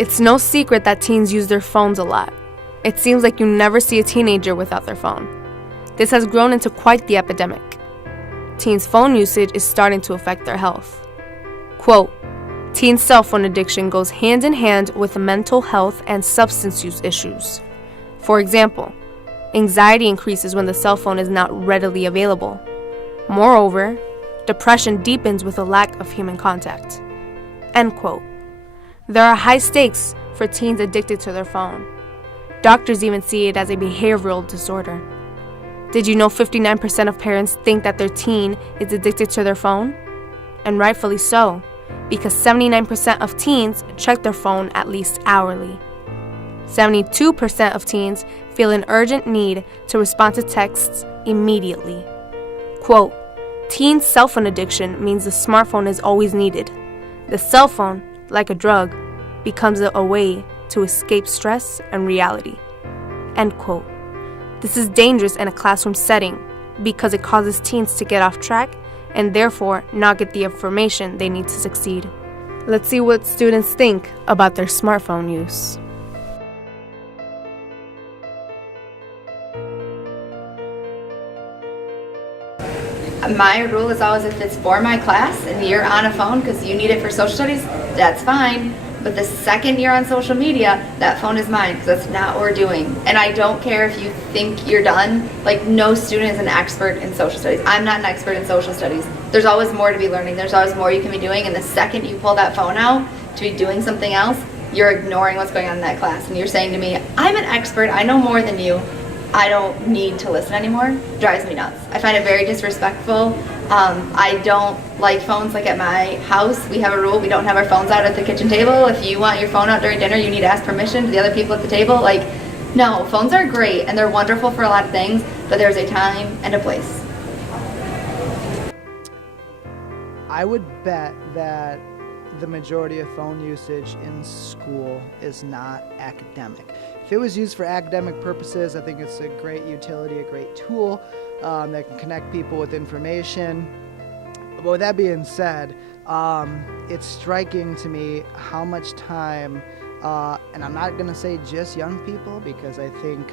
It's no secret that teens use their phones a lot. It seems like you never see a teenager without their phone. This has grown into quite the epidemic. Teens' phone usage is starting to affect their health. Quote, teen cell phone addiction goes hand in hand with mental health and substance use issues. For example, anxiety increases when the cell phone is not readily available. Moreover, depression deepens with a lack of human contact. End quote. There are high stakes for teens addicted to their phone. Doctors even see it as a behavioral disorder. Did you know 59% of parents think that their teen is addicted to their phone? And rightfully so, because 79% of teens check their phone at least hourly. 72% of teens feel an urgent need to respond to texts immediately. Quote, teen cell phone addiction means the smartphone is always needed. The cell phone, like a drug, becomes a way to escape stress and reality. End quote. This is dangerous in a classroom setting because it causes teens to get off track and therefore not get the information they need to succeed. Let's see what students think about their smartphone use. My rule is always if it's for my class and you're on a phone because you need it for social studies, that's fine. But the second you're on social media, that phone is mine because that's not what we're doing. And I don't care if you think you're done. Like, no student is an expert in social studies. I'm not an expert in social studies. There's always more to be learning. There's always more you can be doing. And the second you pull that phone out to be doing something else, you're ignoring what's going on in that class. And you're saying to me, I'm an expert. I know more than you. I don't need to listen anymore. It drives me nuts. I find it very disrespectful. I don't like phones. Like at my house, we have a rule. We don't have our phones out at the kitchen table. If you want your phone out during dinner, you need to ask permission to the other people at the table. Like, no, phones are great and they're wonderful for a lot of things, but there's a time and a place. I would bet that the majority of phone usage in school is not academic. If it was used for academic purposes, I think it's a great utility, a great tool that can connect people with information. But with that being said, it's striking to me how much time, and I'm not going to say just young people because I think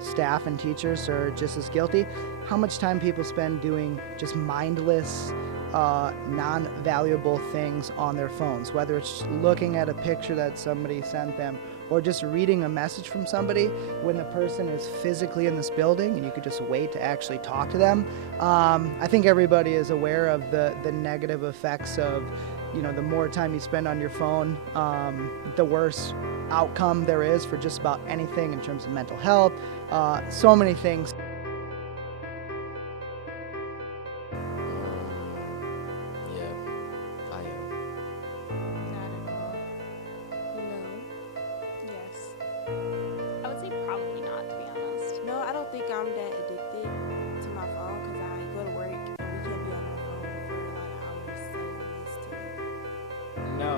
staff and teachers are just as guilty, how much time people spend doing just mindless, non-valuable things on their phones, whether it's looking at a picture that somebody sent them or just reading a message from somebody when the person is physically in this building and you could just wait to actually talk to them. I think everybody is aware of the negative effects of, the more time you spend on your phone, the worse outcome there is for just about anything in terms of mental health, so many things. I think I'm that addicted to my phone because I go to work and we can't be on our phone for a lot of hours, so I'm used to it. No.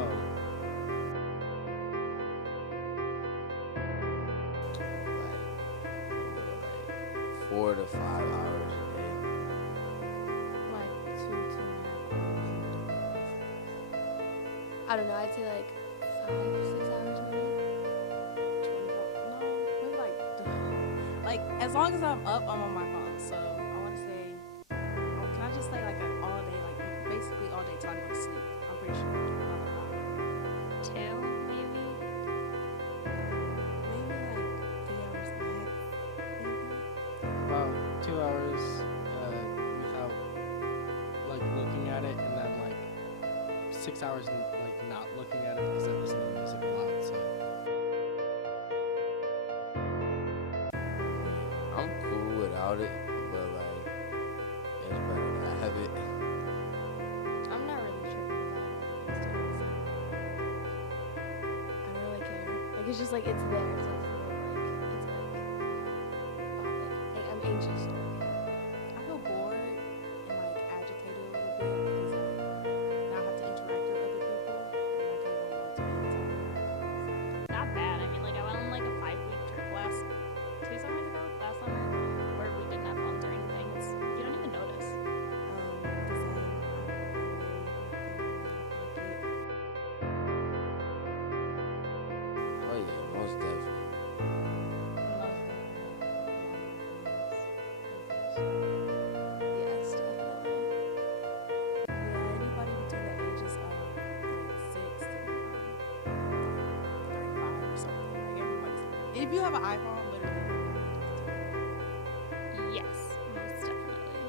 Like 4 to 5 hours a day. Like 2.5 hours. I don't know, I'd say like 5 or 6 hours maybe. Like, as long as I'm up, I'm on my phone. So I want to say, can I just say like all day, like basically all day till I go to sleep? I'm pretty sure. 2 maybe. Maybe like 3 hours max. Maybe. About 2 hours without like looking at it, and then like 6 hours like not looking at it because I listen to music a lot. So. I'm cool without it, but like, it's better to have it. I'm not really sure about it. I don't really care. Like, it's just like, it's there, so it's like, I'm anxious. I feel bored and like agitated a little bit because like now I have to interact with other people and I kind of don't want to be inside. Not bad. I mean, like, I went on like a 5-week trip last 2 summers ago, last summer, where we didn't have phones or anything. You don't even notice. If you have an iPhone, literally. Yes, most definitely.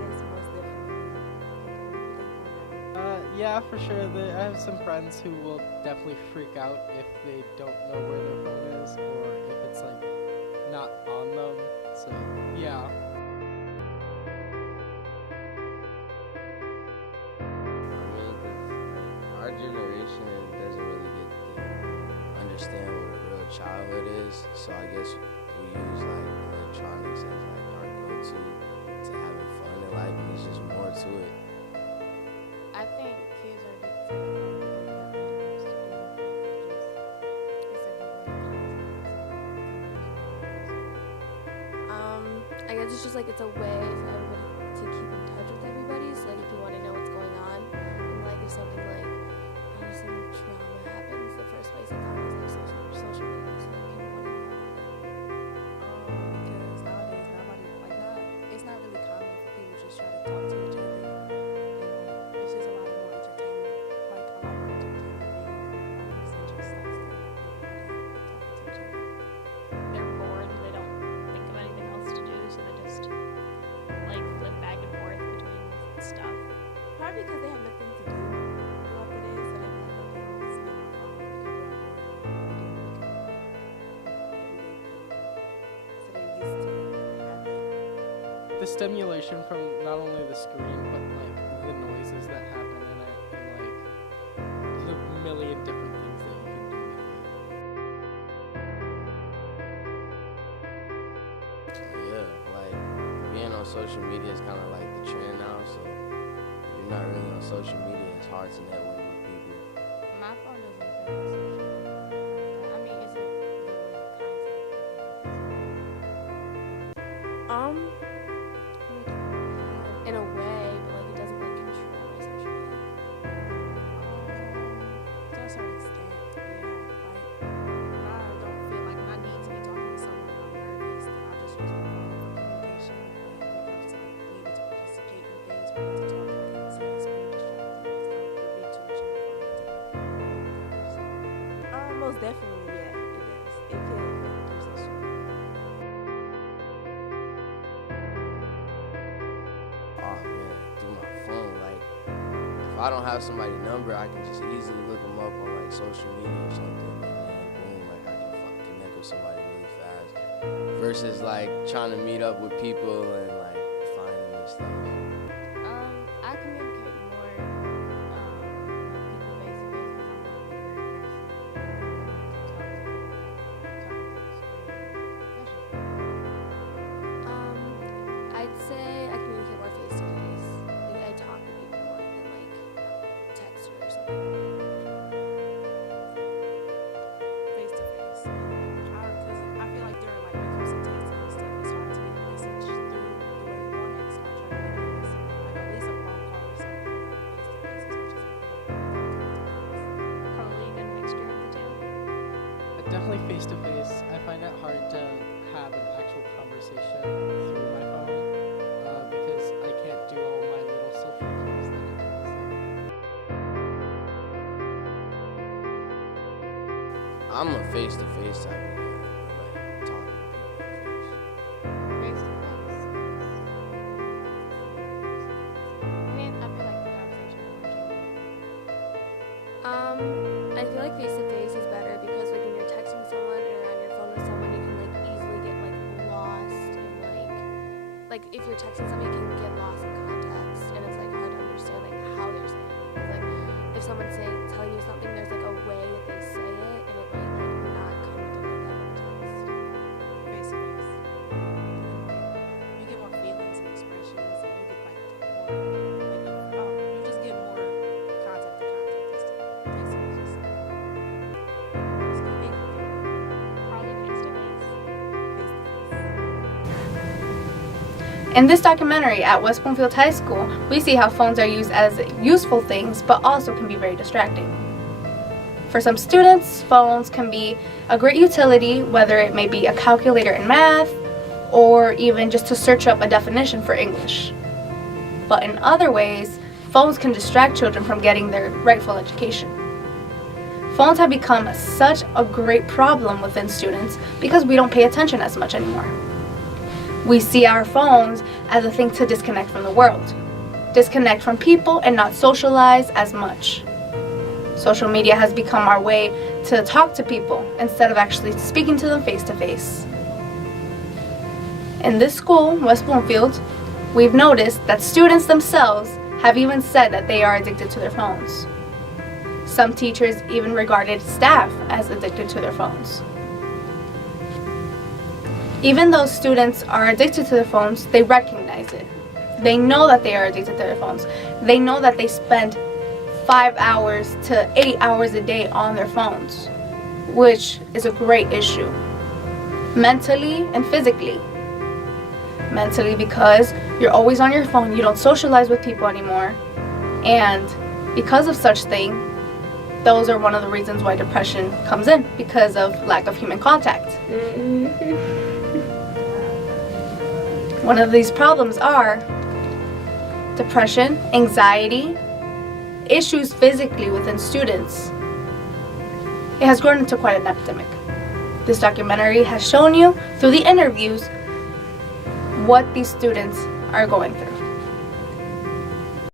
Yes, most definitely. Yeah, for sure. I have some friends who will definitely freak out if they don't know where their phone is or if it's like not on them. So yeah. Our generation doesn't really get to understand what a real childhood is, so I guess we use like electronics as like our go-to to having fun in life, and there's just more to it. I think kids are addicted to the phone because they have nothing else to do. I guess it's just like it's a way for everybody to keep in touch with everybody. So like if you want to know what's going on, and like if something like some trauma happens, the first place it's on is like social media. So like people want to know about it. Because nowadays nobody like not. It's not really common for people to just try to talk to each other, and like it's just a lot more entertainment, like a lot more entertainment being on phones and just like staying up with everybody talking to each other. They're bored and they don't think of anything else to do, so they just like flip back and forth between stuff. Probably because they have nothing to do throughout the day, so they're like, okay, I'll just get my phone because we're bored and they didn't become like everyday thing. So they're used to it and they have it. The stimulation from not only the screen but like the noises that happen in it and like the million different things that you can do with it. Yeah, like being on social media is kind of like the trend now, so if you're not really on social media, it's hard to network with people. My phone doesn't affect the social media. I mean, it's a good way to contact. In a way, but like it doesn't like control my social media. To a certain extent, yeah. Like, I don't feel like when I need to be talking to someone and I'm nervous, then I just use my phone for communication. But when it comes to like needing to participate in things, or need to talk, I can see the screen distracting me. So it would be too much on my phone to Most definitely, yeah, it does. It could affect your social media. Oh man, through my phone, like if I don't have somebody's number, I can just easily look them up on like social media or something, and then boom, like I can connect with somebody really fast. Versus like trying to meet up with people and like find them and stuff. I communicate more with people face to face because I'm not a very person. I'd say I communicate more face to face. Like I talk to people more than like text or something. face to face. Because I feel like during like when it comes to texting and stuff, it's hard to get a message through the way you want it. So I try to make it easy. Like at least a phone call or something. Face to face as much as I can. Probably a good mixture of the two. But definitely face to face. I find it hard to have an actual conversation through my phone because I can't do all my little social cues that it does. I'm a face-to-face type of guy. Like talking to people face. Face to face. I mean, I feel like the conversation is more genuine. I feel like face to face is better because like when you're texting someone or on your phone with someone, you can like easily get like lost in like if you're texting someone, you can get lost in context, and it's like hard to understand like how they're saying it. Because, like if someone's telling you something, there's like a way that they say it, and it might like not come through like that in text. Face to face. You get more feelings and expressions, and you get like more you just get more contact to contact and stuff. Face to face just it's convenient. Probably face to face. Face to face. In this documentary at West Bloomfield High School, we see how phones are used as useful things, but also can be very distracting. For some students, phones can be a great utility, whether it may be a calculator in math, or even just to search up a definition for English. But in other ways, phones can distract children from getting their rightful education. Phones have become such a great problem within students because we don't pay attention as much anymore. We see our phones as a thing to disconnect from the world, disconnect from people and not socialize as much. Social media has become our way to talk to people instead of actually speaking to them face to face. In this school, West Bloomfield, we've noticed that students themselves have even said that they are addicted to their phones. Some teachers even regarded staff as addicted to their phones. Even though students are addicted to their phones, they recognize it. They know that they are addicted to their phones. They know that they spend 5 hours to 8 hours a day on their phones, which is a great issue, mentally and physically. Mentally because you're always on your phone, you don't socialize with people anymore, and because of such thing, those are one of the reasons why depression comes in, because of lack of human contact. One of these problems are depression, anxiety, issues physically within students. It has grown into quite an epidemic. This documentary has shown you through the interviews what these students are going through.